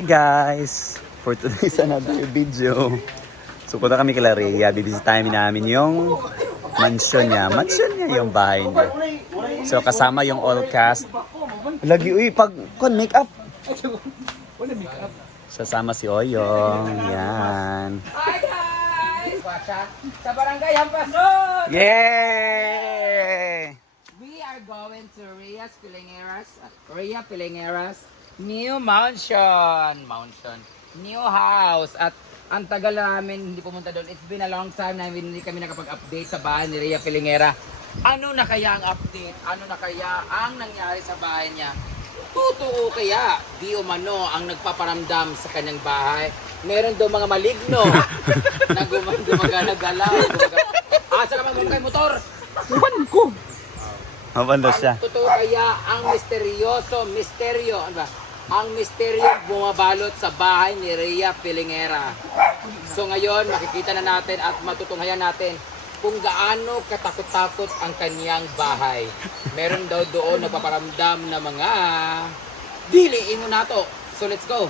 Hey guys! For today's another video. So punta kami kila Rhea. Bibisitahin namin yung mansion niya. Mansion niya yung bahay niya. So kasama yung all cast. Lagi, uy, pag make up. Sasama si Oyong. Yan. Hi guys! Sa Barangay Hampason! Yay! We are going to Rhea Pilingera's new mansion. New house. At ang tagal namin hindi pumunta doon. It's been a long time na hindi kami nakapag-update sa bahay ni Rhea Pilingera. Ano na kaya ang update? Ano na kaya ang nangyari sa bahay niya? Totoo kaya di umano ang nagpaparamdam sa kanyang bahay? Meron daw mga maligno na gumagalaw. Saka magmumukay motor. Iwan ko. Mabanda siya. Totoo kaya ang misteryo, ano ba? Ang misteryo bumabalot sa bahay ni Rhea Pilingera. So ngayon, makikita na natin at matutunghayan natin kung gaano katakot-takot ang kanyang bahay. Meron daw doon nagpaparamdam na mga diliin mo na to. So let's go.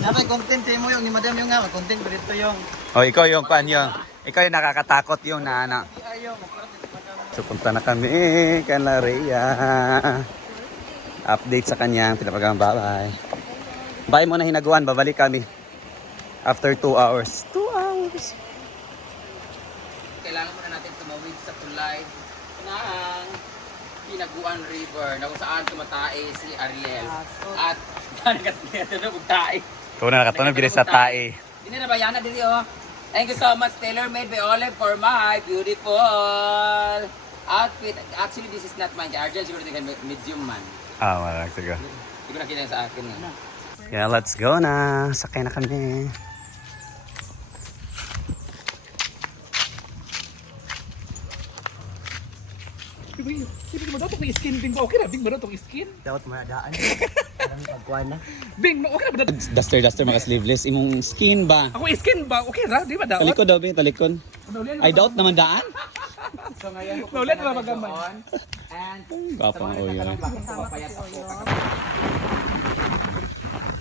Dapat content sa mo yung ni madam yung nga, content dito yung. Oh, ikaw yung ikaw yung nakakatakot yung nana. So punta na kami kala Rhea. Update sa kanyang pinapagang bahay. Bahay mo na hinaguan, babalik kami. After 2 hours. 2 hours. Kailangan muna natin tumawid sa tulay ng Pinaguan River na kung saan tumatae si Ariel. At nagkatulad na magtae. Ito na nakatunog din sa tae. Hindi na nabayana din yun. Thank you so much, tailor-made by Olive for my beautiful outfit. Actually, this is not mine. Argel, siguro tingnan medium man. Malang sige. Hindi ko nakita sa akin. Yeah, let's go na. Sakay na kami. Sino mo daw itong skin, Bing? Okay na, Bing ba daw itong skin? Dapat madaan. Parang pagkuhan na. Bing, okay na ba daw? Duster mga sleeveless. Imong skin ba? Ako skin ba? Okay na, di ba daw? Talikod daw, Bing. Talikod. I doubt naman daan. So ngayon, Naulit na natin magaman. doon. And Gapang sa mga Oyo. nagtatanong bakit pumapayat ako.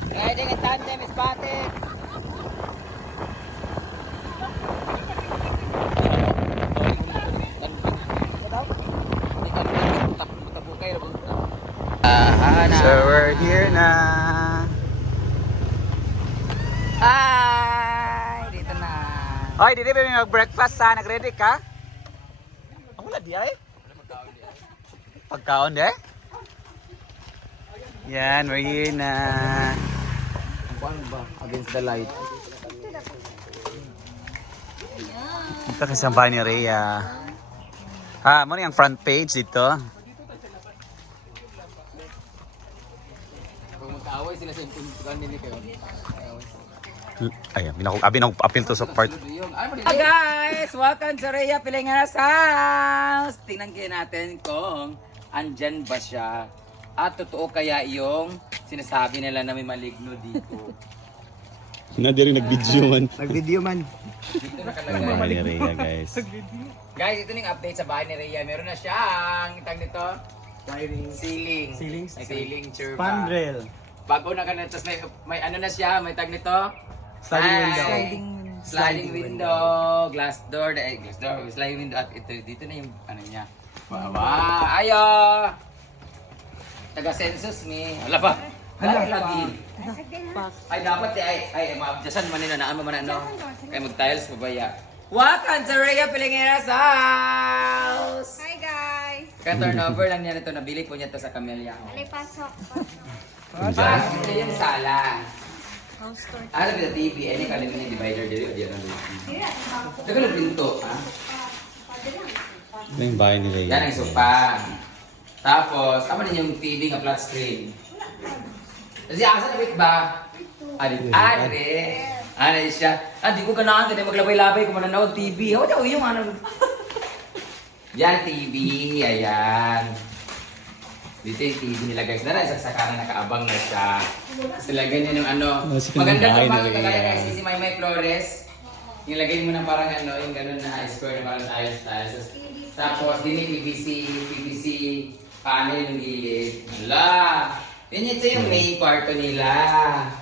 Riding in tandem is spotted. So we're here na. Hi! Dito na. Oy, didi ba may mag-breakfast sa? Nag-ready ka? Ako na di ay. Pagkaon de? Yan, we're here na. Paano ba? Against the light. Ito kasi ang bahay ni Rhea. Mo na yung front page dito. Kung magkaaway sila sa impuntukan nila kayo. Ayan, apil to sa part. Hi guys! Welcome to Rhea Pilingera's house! Tingnan kayo natin kung andyan ba siya. At totoo kaya yung sinasabi nila na may maligno dito. Na din nag-video man. Nag-video man. Dito nakalagay. Bahay ni Rhea, guys. Guys, ito na yung update sa bahay ni Rhea. Meron na siyang, itang nito, ceiling. Ceiling chair ba? Pandrel. Bago na ka na, tapos may ano na siya, may tag nito. Sliding window. Sliding window, glass door, sliding window, at ito, dito na yung ano niya. Wow, ayo! Taga-census ni. Wala ba? Wala lagi. Ay, dapat ay maabjasan man nila na man ano. Kaya mag-tiles pabaya. Welcome to Rhea Pilingera's house! Hi guys! Ka-turnover lang niya nito. Nabili po niya to sa Camellia. Alay, pasok. Ito yung sala. House tour. Alam yung TV, any kalito niya divider dito. Ito ka pinto, ha? Ito yung bahay ni Rhea. Yan ang sofa. Tapos, tama din yung TV nga flat screen. Kasi asa na ba? Ano siya? Di ko ganahan din maglabay-labay kung mananood TV. Hawa yung ano. Yan TV, ayan. Dito yung TV nila guys. Dara sa kanan nakaabang na siya. Sila ganyan yung ano. Maganda bahay ito na mga rin kagaya yan. guys. Si Maymay Flores. Yung lagay mo na parang ano, yung ganun na square na parang tiles. Tapos din yung PVC panel yung gilid. Hala! Ito yung main kwarto nila.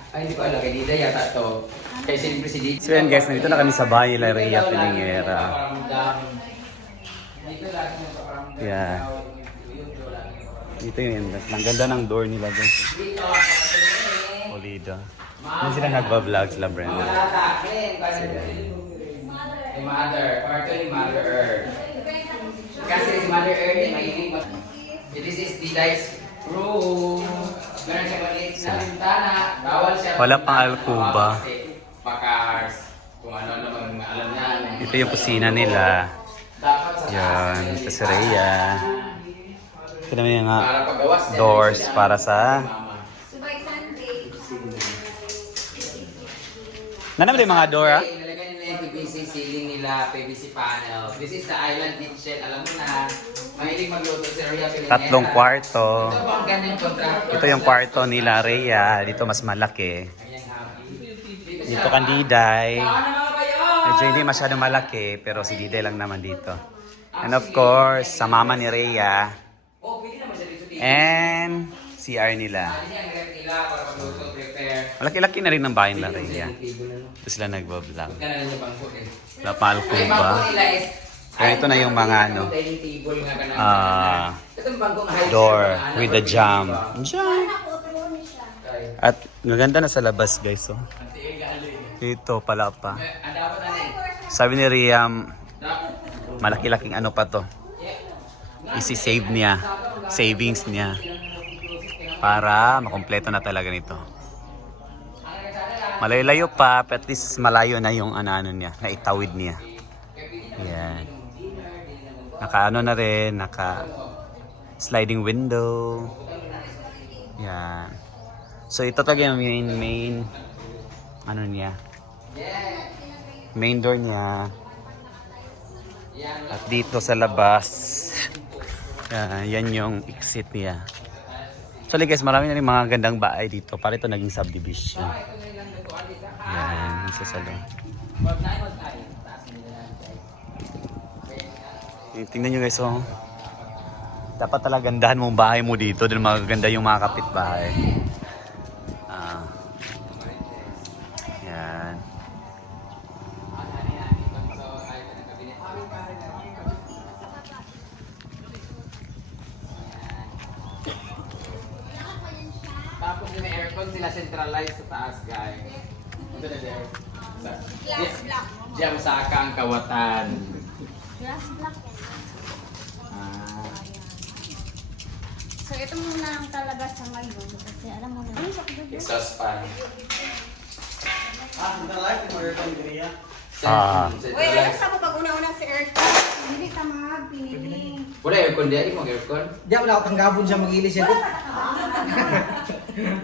Ay, hindi ko alam. Kay Dida yata to. Kaya siyempre si Dida. So yan guys, nandito na kami sa bahay nila Rhea Filingera. Yeah. Dito yung entrance. Ang ganda ng door nila guys. Pulido. Yan sila nagba-vlog sila Brenda. Si Mother. Kwarto ni Mother Earth. Kasi si Mother Earth ay mahilig mag... This is Dida's room. Meron siya maliit na bintana. Bawal siya. Wala pang alkuba. Kasi Pakars. Kung ano-ano mang alam niya. Ito yung kusina nila. Dapat sa Yan. Ito si Rhea. Ito naman yung Para paggawas niya, doors siya. para sa... Subay Sunday. Nanam yung mga door ha? Nilagay nila yung PVC ceiling nila, PVC panel. This is the island kitchen. Alam mo na, mahilig magluto si Rhea Filingera. Tatlong kwarto. Ito po ang ganyang contractor. Ito yung kwarto nila Rhea. Dito mas malaki. Dito kan Diday. Ano mga kayo? Medyo hindi masyado malaki, pero si Diday lang naman dito. And of course, sa mama ni Rhea. Oh, pwede naman siya dito. And CR nila. Ano yung rep nila para magluto, prepare. Malaki-laki na rin ng bahay nila Rhea. Table, ano? Ito sila nagbablog. Huwag ka na lang yung bangko eh. Wala pa Ay, alkuba. bangko nila is... Kaya ito na yung mga ano, Dining table nga ka na. ah, Itong bangkong high door chair, mga with anak the or jam. baby Jam! ba? At maganda na sa labas guys. Oh. Dito pala pa. Ang dapat na eh. Sabi ni Riam, malaki-laking ano pa to. Isi-save niya. Savings niya. Para makompleto na talaga nito. Malayo-layo pa, but at least malayo na yung ano niya, na itawid niya. Yan. Naka-ano na rin, naka-sliding window. Yan. So ito talaga yung main ano niya. Main door niya. At dito sa labas, yan yung exit niya. Actually guys, marami na rin mga gandang bahay dito. Para ito naging subdivision. Yan, isa sa loob. Tingnan nyo guys, oh. Dapat talaga gandahan mo ang bahay mo dito dahil magaganda yung mga kapitbahay. Yan. Tapos yung aircon sila centralized sa taas, guys. Ito na there. Glass block. Diyan sa ang kawatan. Glass block. Ah. So ito muna lang talaga sa ngayon kasi alam mo na. Ano sa kanya? Exhaust fan. Central life, yung aircon ni Rhea. Ah. Uy, alam sa ko pag una-una si aircon. Hindi ka pinili. Wala aircon diyan, mo aircon. Di ako nakatanggabon siya mag-ilis siya.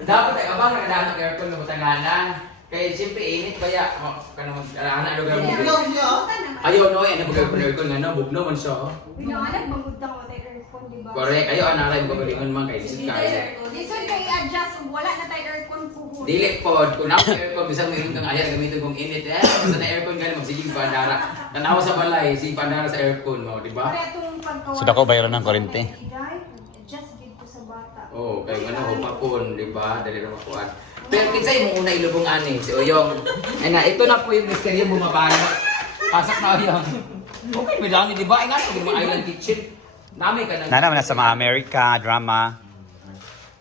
Dapat ay abang nagdaan ng aircon ng butanganan. Kaya siyempre init kaya kanang mag-alana lugar mo. Ikaw siya, oh. Ayaw no, ano pag aircon nga no, bugno man siya. Oh. Binahanap magudang ko tayo aircon, di ba? Correct. Ayaw anak rin ko galingon man kay lisod kaya. Listen kay adjust, wala na tayo aircon puhuli. Dili pod kung ako aircon bisag mayroon kang ayar gamiton kong init basta na aircon gani magsigig pandara. Tanawa sa balay si pandara sa aircon mo, di ba? Kaya itong pagkawa. So dako bayaran ng kuryente. Adjust dito sa bata. Oh, kay ano hupapon, di ba? Dali ra makuan. Pero kinsay mo una ilubong ani si Oyong. Ay na ito na po yung misteryo bumabano. Pasok na Oyong. Okay, may dami di ba? Ay nga yung mga island kitchen. Nami ka na. Nana na sa mga America, drama.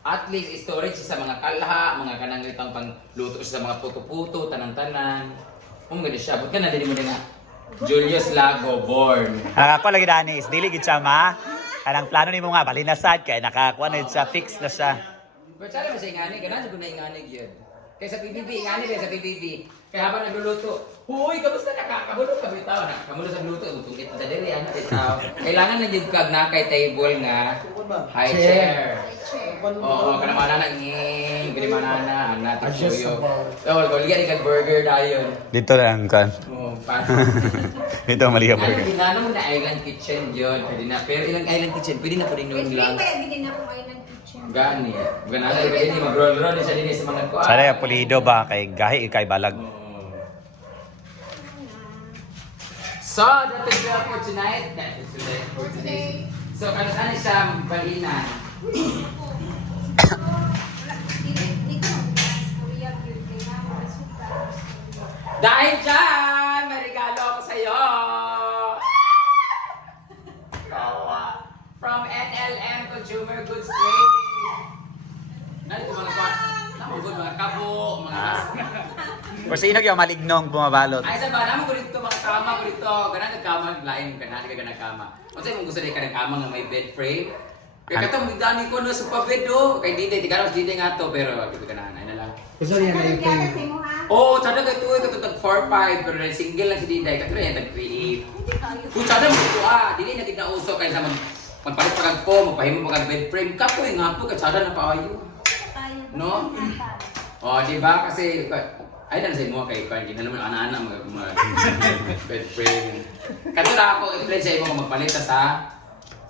At least storage sa mga kalha, mga kanang itong pangluto sa mga puto-puto, tanan-tanan. Ganda siya. Ba't ka na din mo din nga? Julius Lago, born. Nakakuha lagi danis, dili gid siya ma. Kanang plano nimo nga balinasad kay nakakuha na siya, fix na siya. Pero saan naman siya ingani? Ganaan siya kung na-ingani yun. Kaya sa PBB, ingani ba sa PBB? Kaya habang nagluluto, huy, kamusta nakakabulong ka bitaw? Nakamulo sa luto, utungkit sa dali, ano, bitaw. Kailangan na yung kag na kay table nga, high chair. Oo, kana manana nging, gani manana, ang natin suyo. Kawal ko, liyan ikag burger dayon. Dito lang kan. Oo, paano? Dito ang mali ka Ano, burger. ginano mo na island kitchen yun. Pwede na, pero ilang island kitchen, pwede na pa rin Wait, yung lang. kaya ginin na kung island kitchen. Gani. Ganaan na pwede ni mag-roll-roll siya din sa mga kuha. Sana yung pulido ba kay gahi kay balag. So, that is all for tonight. That is today for today. So, ano siya balinan? Dahil dyan, may regalo ako sa'yo. From NLM Consumer Goods Trading. Ano ito mga kwan? Nakugod mga kabo, mga For sino yung malignong bumabalot? ay, saan ba? Naman ko dito, mga kama ko dito. Ganang kama, lain, ganang ka ganang kama. Kung sa'yo mong gusto rin ka ng kama nga may bed frame. Kaya katong bigdani ko no sa pabed do. Kay dito, tika na dito nga to, pero dito ka na, ay na lang. Gusto niya na yung Kaya kasi mo ha? Oo, tsada ka ito, ito tag 4-5, pero single lang si Diday, katulad yan, tag 3-8. Hindi kayo. Kung tsada mo ito dili na tigna uso, kaya sa magpalit pa kag po, magpahimo pa kag bed frame, kapoy nga po, katsada na pa kayo. Tayo. No? O, diba? Kasi, ay na sa mo kay Kwan, hindi na naman ana-ana mag bed frame. Katulad ako, i-pledge sa imo kung magpalit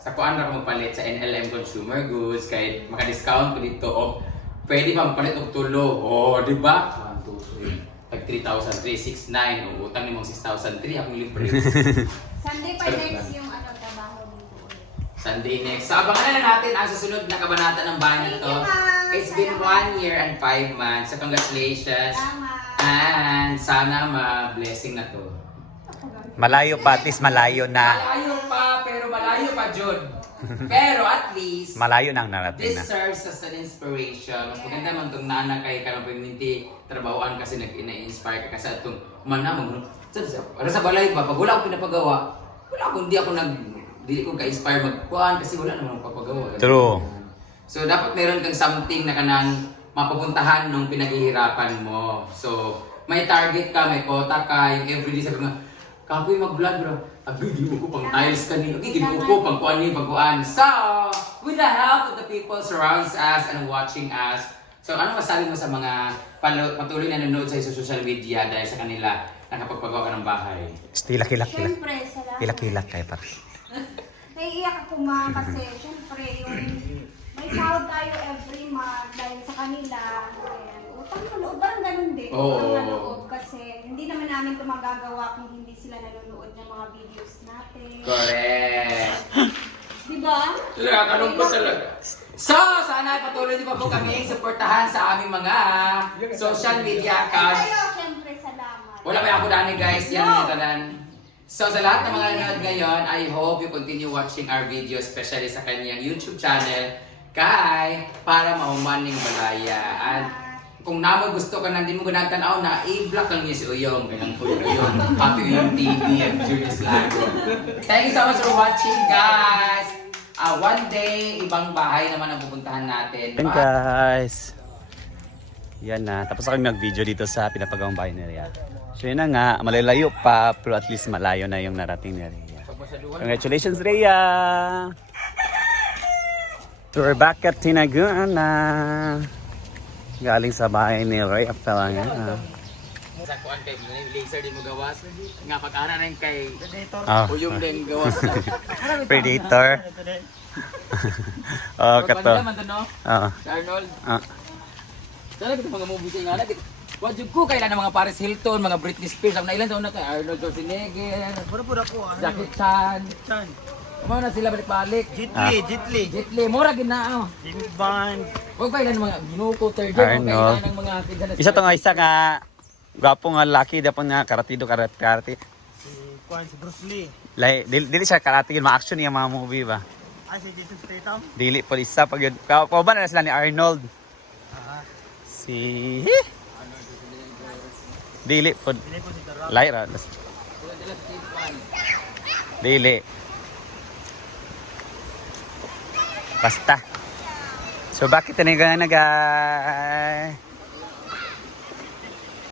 sa kuan ra ko magpalit sa NLM Consumer Goods kay maka-discount ko dito o pwede pa magpalit og tulo. O, di ba? 1 2 3 tag 3,369 o utang nimong 6,003 akong libre. Sunday pa next yung ano, trabaho dito ulit. Sunday next. So, abangan na natin ang susunod na kabanata ng bahay Thank nito. you, ma'am. It's been Salamat. 1 year and 5 months. So, congratulations. Salamat. And sana ma-blessing na to. Malayo pa, at least malayo na. Malayo pa, pero malayo pa, Jud. Pero at least, Malayo nang narating this na. serves as an inspiration. Mas maganda man itong nana kay karang community trabahoan kasi nag-inspire ka kasi itong mana para sa balay ba, pag wala akong pinapagawa, hindi ko ka-inspire magkuhan kasi wala naman akong papagawa. True. So dapat meron kang something na kanang mapupuntahan nung pinaghihirapan mo. So may target ka, may quota ka, yung everyday sabi mo, kapoy mag-vlog bro. Agigil mo ko pang tiles kanina. Agigil mo ko pang kuan ni pagkuan. So, with the help of the people surrounds us and watching us. So, ano masabi mo sa mga patuloy na nanonood sa social media dahil sa kanila nakapagpagawa ka ng bahay? Kilak. Siyempre, salamat. Kilak kayo pa. Naiiyak ako ma kasi siyempre yung may sahod tayo every month dahil sa kanila. Ayan. Utang na loob, parang ganun din. Oo. Utang na loob kasi hindi naman namin ito magagawa kung hindi sila nanonood ng mga videos natin. Correct. Diba? Nakakalungkot talaga. So, sana patuloy din pa po kami suportahan sa aming mga social media Ay, accounts. sa'yo, siyempre, salamat. Wala may ako dani guys, yan ang tanan. So sa lahat ng mga nanonood ngayon, I hope you continue watching our videos, especially sa kanyang YouTube channel, Kai, para maumaning balaya. At kung namoy gusto ka na, hindi mo ginagtanaw na, i-block lang niya si Uyong. Kailang po yun. Happy Uyong TV and Julius Lago. Thank you so much for watching guys. One day, ibang bahay naman ang pupuntahan natin. Yan guys. Yan na. Tapos ako nag-video dito sa pinapagawang bahay ni Rhea. So yun na nga, malayo pa, pero at least malayo na yung narating ni Rhea. Congratulations Rhea! We're back at Tinaguana. Galing sa bahay ni Rhea pala nga. Sa kuan kay laser din mo gawas. Nga pag-ara rin kay Oh. Uyong din gawas na. Predator. Oh, kato. Pagpanda man to no? Oo. Si Arnold. Ah. Sana kita mga movies nga na. Wajud ko kailan ng mga Paris Hilton, mga Britney Spears, ang nailan sa una kay Arnold Schwarzenegger, Pura-pura po ah. Jackie Chan. Chan. Ano na sila balik-balik. Jitli. Jet Li, mura ginao. James Bond. Huwag pa ilan ng mga ginuko, third year, huwag pa Arnold. ilan ng mga kids na Isa to nga isa nga gwapo nga laki dapat nga karatido karate. Si Bruce Lee. Dili siya karate yun, ma-action yung mga movie ba. Si Jason Statham. Dili po isa pag yun. Kauban na sila ni Arnold. Si Dili po. Hindi po si The Rock. Lyra. Dili. Basta. So bakit na nga